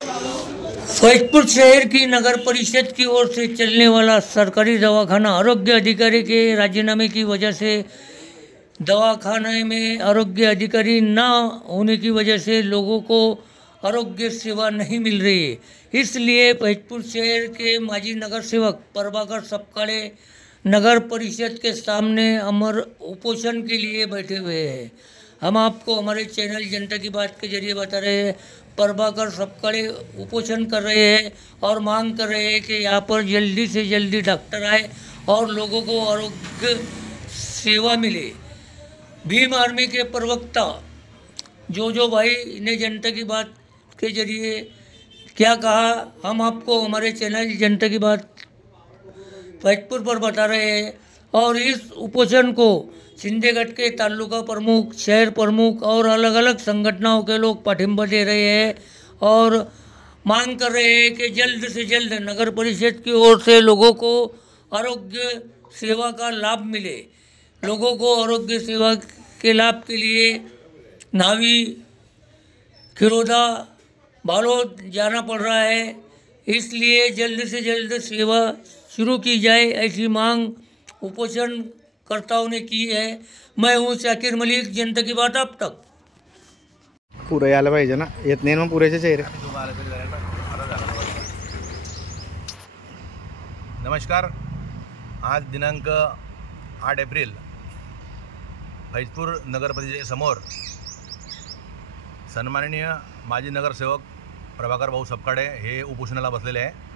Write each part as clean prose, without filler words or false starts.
फैजपुर शहर की नगर परिषद की ओर से चलने वाला सरकारी दवाखाना आरोग्य अधिकारी के राजीनामे की वजह से दवाखाने में आरोग्य अधिकारी न होने की वजह से लोगों को आरोग्य सेवा नहीं मिल रही है। इसलिए फैजपुर शहर के माजी नगर सेवक प्रभाकर सपकाळे नगर परिषद के सामने अमर उपोषण के लिए बैठे हुए हैं। हम आपको हमारे चैनल जनता की बात के जरिए बता रहे हैं, प्रभाकर सपकाळे उपोषण कर रहे हैं और मांग कर रहे हैं कि यहाँ पर जल्दी से जल्दी डॉक्टर आए और लोगों को आरोग्य सेवा मिले। भीम आर्मी के प्रवक्ता जो भाई ने जनता की बात के जरिए क्या कहा, हम आपको हमारे चैनल जनता की बात फैजपुर पर बता रहे हैं। और इस उपोषण को सिंधेगढ़ के तालुका प्रमुख, शहर प्रमुख और अलग अलग संगठनों के लोग पाठिंबा दे रहे हैं और मांग कर रहे हैं कि जल्द से जल्द नगर परिषद की ओर से लोगों को आरोग्य सेवा का लाभ मिले। लोगों को आरोग्य सेवा के लाभ के लिए नावी, खिरोदा, बालोद जाना पड़ रहा है। इसलिए जल्द से जल्द सेवा शुरू की जाए, ऐसी मांग उपोषण कर्ताओं ने की है। मैं हूँ शाकिर मलिक, जनता की बात आप तक। पुरं यायला पाहिजे ना, येत नाही मग पुरेसे चेहरे। नमस्कार, आज दिनांक 8 एप्रिल फैजपुर नगर परिषदेसमोर सन्माननीय माजी नगरसेवक प्रभाकर भाऊ सपकाळे हे उपोषणाला बसलेले आहे।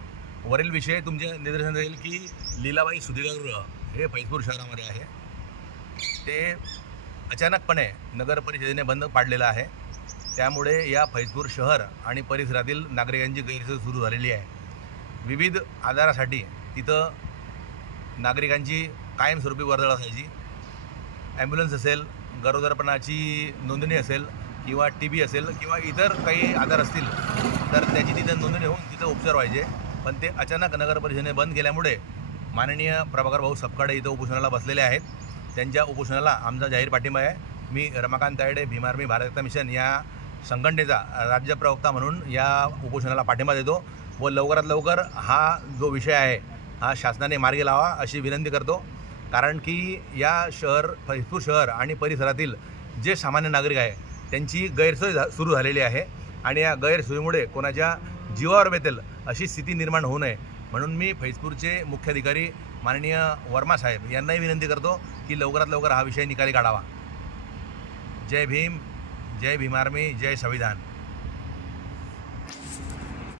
वरील विषय तुमचे निदर्शन राहील की लीलाबाई सुधिगृह हे फैजपूर शहरामध्ये आहे। ते अचानकपणे नगर परिषदेने बंद पाडलेलं आहे। त्यामुळे या फैजपूर शहर आणि परिसरातील नागरिकांची गैरसोय सुरू झालेली आहे। विविध आजारासाठी तिथं नागरिकांची कायमस्वरूपी वर्दळ असायची। ॲम्ब्युलन्स असेल, गरोदरपणाची नोंदणी असेल किंवा TB असेल किंवा इतर काही आजार असतील तर त्याची तिथं नोंदणी होऊन तिथं उपचार व्हायचे। पण ते अचानक नगर परिषदेने बंद केल्यामुळे माननीय प्रभाकर भाऊ सपकाळे इथं उपोषणाला बसलेले आहेत। त्यांच्या उपोषणाला आमचा जाहीर पाठिंबा आहे। मी रमाकांत तायडे, भीम आर्मी भारत एकता मिशन या संघटनेचा राज्य प्रवक्ता म्हणून या उपोषणाला पाठिंबा देतो व लवकरात लवकर हा जो विषय आहे हा शासनाने मार्गी लावा अशी विनंती करतो। कारण की या फैजपूर शहर आणि परिसरातील जे सामान्य नागरिक आहे त्यांची गैरसोय सुरू झालेली आहे आणि या गैरसोयीमुळे कोणाच्या जीवावर बेतेल अशी स्थिती निर्माण होऊ नये म्हणून मी फैजपूरचे मुख्याधिकारी माननीय वर्मा साहेब यांनाही विनंती करतो की लवकरात लवकर हा विषय निकाली काढावा। जय भीम, जय भीम आर्मी, जय संविधान।